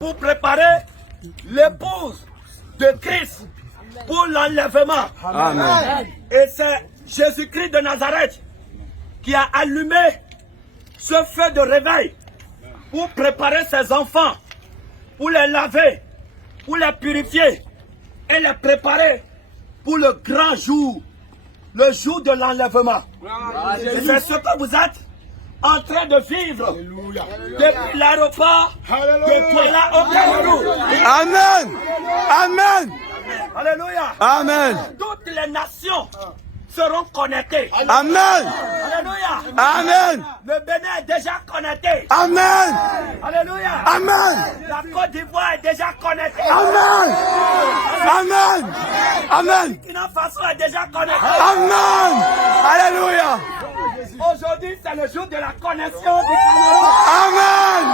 pour préparer l'épouse de Christ pour l'enlèvement. Amen. Et c'est Jésus-Christ de Nazareth qui a allumé ce feu de réveil pour préparer ses enfants, pour les laver, pour les purifier et les préparer pour le grand jour, le jour de l'enlèvement. C'est ce que vous êtes en train de vivre depuis l'aéroport de Douala au Cameroun. Amen. Amen. Alléluia. Amen. Toutes les nations seront connectées. Amen. Alléluia. Amen. Le Bénin est déjà connecté. Amen. Alléluia. Amen. La Côte d'Ivoire est déjà connectée. Amen. Amen. Amen. Burkina Faso est déjà connecté. Amen. Alléluia. Aujourd'hui, c'est le jour de la connexion du Cameroun. Amen.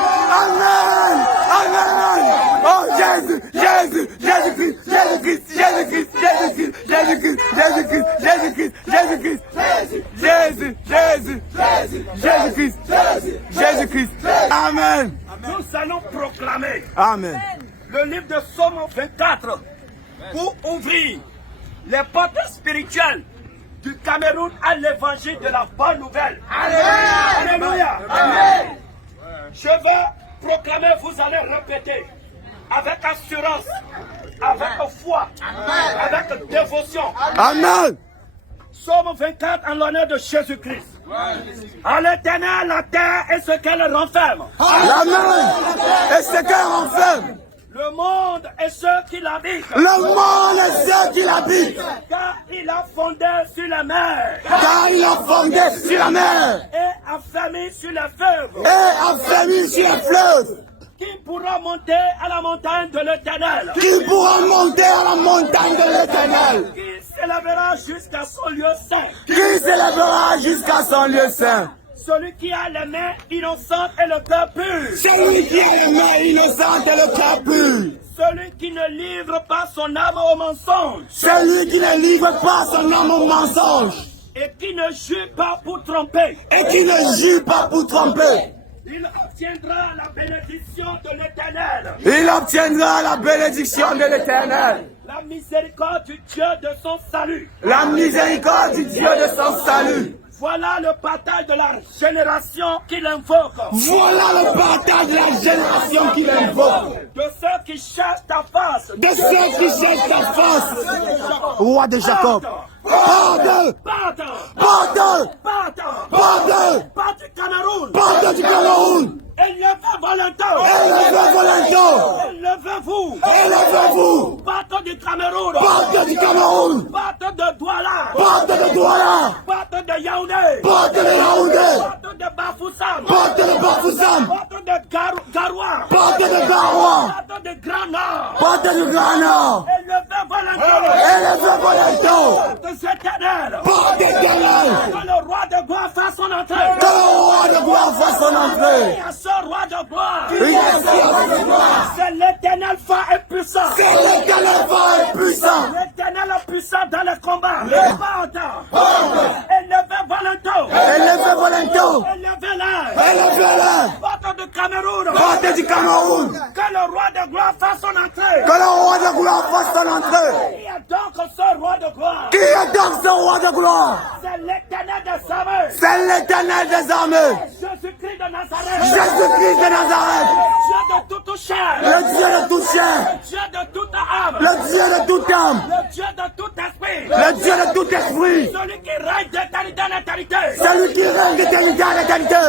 Amen. Amen. Oh Jésus, Jésus, Jésus-Christ, Jésus-Christ, Jésus-Christ, Jésus-Christ, Jésus-Christ, Jésus-Christ, Jésus-Christ, Jésus-Christ, Jésus, Jésus, Jésus-Christ, Jésus-Christ. Amen. Nous allons proclamer Amen. le livre de Psaume 24 pour ouvrir les portes spirituelles du Cameroun à l'évangile de la bonne nouvelle. Alléluia. Amen. Je vais proclamer, vous allez répéter avec assurance, avec foi, avec dévotion. Amen. Psaume 24 en l'honneur de Jésus-Christ. À l'Éternel, la terre et ce qu'elle renferme. Amen. Et ce qu'elle renferme. Le monde et ceux qui l'habitent. Le monde et ceux qui l'habitent. Car il a fondé sur la mer. Car il a fondé sur la mer. Et affermi sur les fleuves. Et affermi sur les fleuves. Qui pourra monter à la montagne de l'Éternel? Qui pourra monter à la montagne de l'Éternel? Qui s'élèvera jusqu'à son lieu saint? Qui s'élèvera jusqu'à son lieu saint? Celui qui a les mains innocentes et le cœur pur. Celui qui a les mains innocentes et le cœur pur. Celui qui ne livre pas son âme au mensonge. Celui qui ne livre pas son âme au mensonge. Et qui ne jure pas pour tromper. Et qui ne jure pas pour tromper. Il obtiendra la bénédiction de l'Éternel. Il obtiendra la bénédiction de l'Éternel. La miséricorde du Dieu de son salut. La miséricorde du Dieu de son salut. Voilà le partage de la génération qu'il invoque. Voilà le partage de la génération qu'il invoque. De ceux qui cherchent ta face. De ceux qui cherchent ta face. Roi de Jacob. Pardon. Pardon. Pardon. Pardon. Pardon. Pas du Cameroun. Pardon du Cameroun. Élevez volontairement. Élevez volontairement. Élevez-vous. Élevez-vous. Pardon du Cameroun. Pardon du Cameroun. Pardon de Douala. Pardon de Douala. Pardon de Yaoundé. Pardon de Yaoundé. Pardon de Bafoussam. Pardon de Bafoussam. Pardon de Garoua. Pardon de Garoua. Pardon de Grand Nord. Pardon de Ghana. Élevez volontairement. Élevez volontairement. Pardon éternel. Pardon éternel. Que le roi de gloire fasse son entrée. Que le roi de gloire fasse son entrée. Et à ce roi de gloire. Il est roi de gloire. C'est l'éternel fort et puissant. C'est l'éternel fort et puissant. L'éternel est puissant dans le combat. Pardon. Élevez volontairement. Élevez volontairement. Élevez-la. Élevez-le. Pardon du Cameroun. Pardon du Cameroun. Que le roi de gloire fasse son entrée. Que le roi de gloire fasse son entrée. Qui est donc ce roi de gloire? Qui est donc ce roi de gloire? C'est l'éternel des armées. C'est l'éternel des armées. Jésus-Christ de Nazareth. Jésus-Christ de Nazareth. Dieu de toute chair. Le Dieu de toute chair. Le Dieu de toute âme. Le Dieu de toute âme. Le Dieu de tout esprit. Le Dieu de tout esprit. Celui qui règne d'éternité en éternité. Celui qui règne d'éternité en éternité.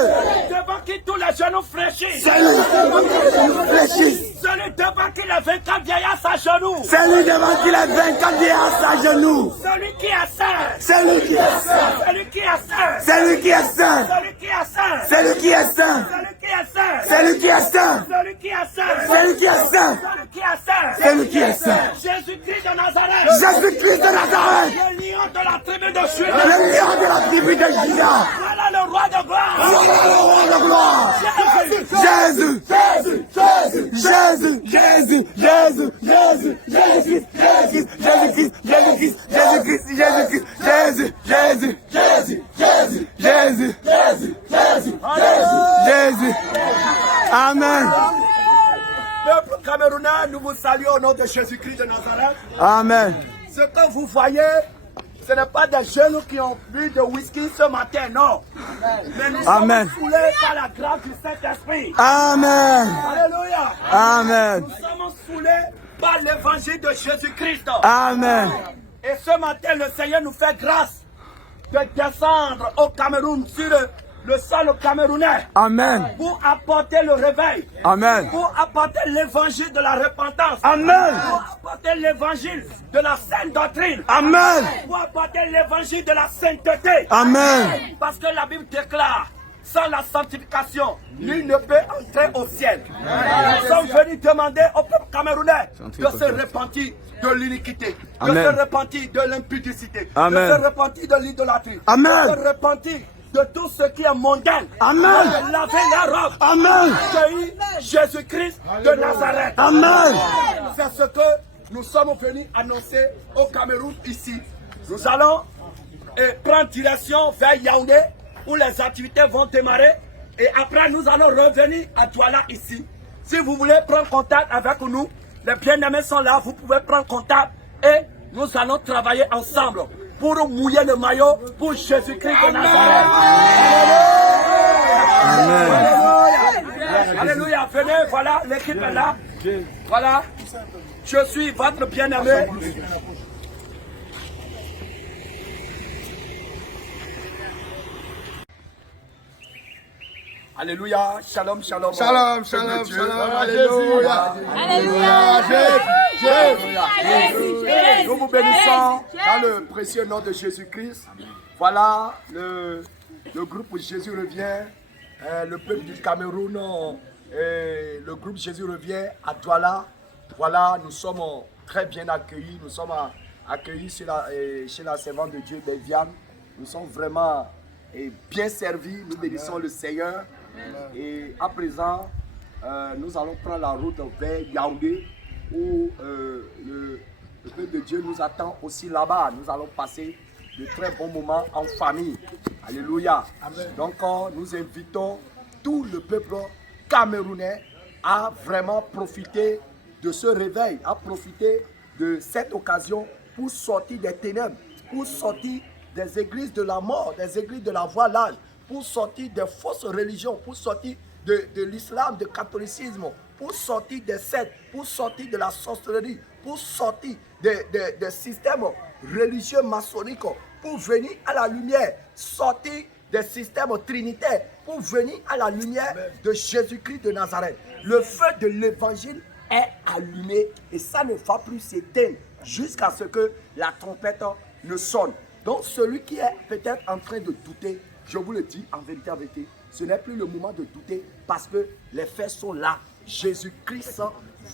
Devant qui tous les genoux fléchissent. Celui qui fléchit. Celui devant qui les 24 vieillards s'agenouillent. Celui devant qui les 24 vieillards à genoux. Celui qui est saint. Celui qui est saint. Celui qui est saint. Celui qui est saint. Celui qui est saint. Celui qui est saint. Celui qui est saint. Celui qui est saint. Celui qui est saint. Celui qui est saint. Celui qui est saint. Celui qui est saint. Jésus-Christ de Nazareth. Jésus-Christ de Nazareth. Le lion de la tribu de Juda. Le lion de la tribu de Juda. Voilà le roi de gloire. Voilà le roi de gloire. Jésus. Jésus. Jésus. Jésus. Jésus. Jésus. Jésus. Jésus. Jésus. Jésus-Christ. Jésus-Christ. Jésus-Christ. Jésus-Christ. Jésus. Jésus. Jésus. Jésus. Jésus. Jésus. Jésus. Jésus. Jésus. Amen. Camerounais, nous vous saluons au nom de Jésus-Christ de Nazareth. Amen. Ce que vous voyez, ce n'est pas des jeunes qui ont bu de whisky ce matin, non. Mais nous sommes foulés par la grâce du Saint-Esprit. Amen. Alléluia. Amen. Nous sommes foulés par l'évangile de Jésus-Christ. Amen. Et ce matin, le Seigneur nous fait grâce de descendre au Cameroun sur le sol camerounais. Amen. Pour apporter le réveil. Amen. Pour apporter l'évangile de la repentance. Amen. Pour apporter l'évangile de la sainte doctrine. Amen. Pour apporter l'évangile de la sainteté. Amen. Parce que la Bible déclare, sans la sanctification, nul ne peut entrer au ciel. Nous sommes venus demander au peuple camerounais de se repentir de l'iniquité, de se repentir de l'impudicité, de se repentir de l'idolâtrie, de se repentir de tout ce qui est mondain. Amen. De laver la robe. Amen. Accueillir Jésus-Christ de Nazareth. Amen. C'est ce que nous sommes venus annoncer au Cameroun ici. Nous allons prendre direction vers Yaoundé où les activités vont démarrer. Et après, nous allons revenir à Douala ici. Si vous voulez prendre contact avec nous, les bien-aimés sont là, vous pouvez prendre contact et nous allons travailler ensemble pour mouiller le maillot pour Jésus-Christ de Nazareth. Alléluia. Alléluia. Venez, voilà, l'équipe est là. Voilà. Je suis votre bien-aimé. Alléluia, shalom, shalom. Shalom, shalom, shalom, alléluia. Alléluia. Nous vous bénissons dans le précieux nom de Jésus-Christ. Voilà, le groupe Jésus revient, le peuple du Cameroun, le groupe Jésus revient à Douala. Voilà, nous sommes très bien accueillis. Nous sommes accueillis chez la servante de Dieu, Viviane. Nous sommes vraiment bien servis. Nous bénissons le Seigneur. Et à présent, nous allons prendre la route vers Yaoundé où le peuple de Dieu nous attend aussi là-bas. Nous allons passer de très bons moments en famille. Alléluia. Donc nous invitons tout le peuple camerounais à vraiment profiter de ce réveil, à profiter de cette occasion pour sortir des ténèbres, pour sortir des églises de la mort, des églises de la voilage, pour sortir des fausses religions, pour sortir de l'islam, du catholicisme, pour sortir des sectes, pour sortir de la sorcellerie, pour sortir des systèmes religieux maçonniques, pour venir à la lumière, sortir des systèmes trinitaires, pour venir à la lumière de Jésus-Christ de Nazareth. Le feu de l'évangile est allumé et ça ne va plus s'éteindre jusqu'à ce que la trompette ne sonne. Donc celui qui est peut-être en train de douter, je vous le dis en vérité, ce n'est plus le moment de douter parce que les faits sont là. Jésus-Christ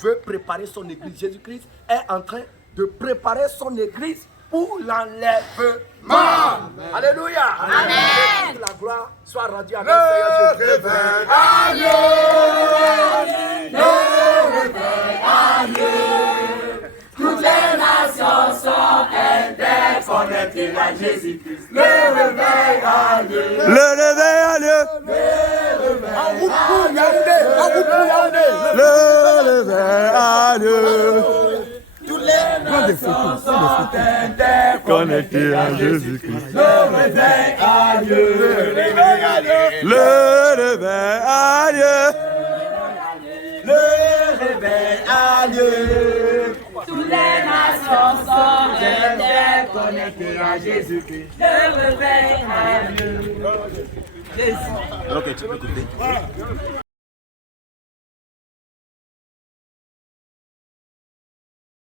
veut préparer son église. Jésus-Christ est en train de préparer son église pour l'enlèvement. Alléluia. Amen. Que la gloire soit rendue à notre Seigneur Jésus. Toutes les nations sont interconnectées à Jésus-Christ. Le réveil a lieu. Le réveil a lieu. Le réveil a lieu. Toutes les nations sont interconnectées à Jésus-Christ. Le réveil a lieu. Le réveil a lieu. Le réveil a lieu. Le réveil a lieu. Toutes les nations sont interconnectées à Jésus-Christ. Le réveil a lieu. Ok, tu peux écouter.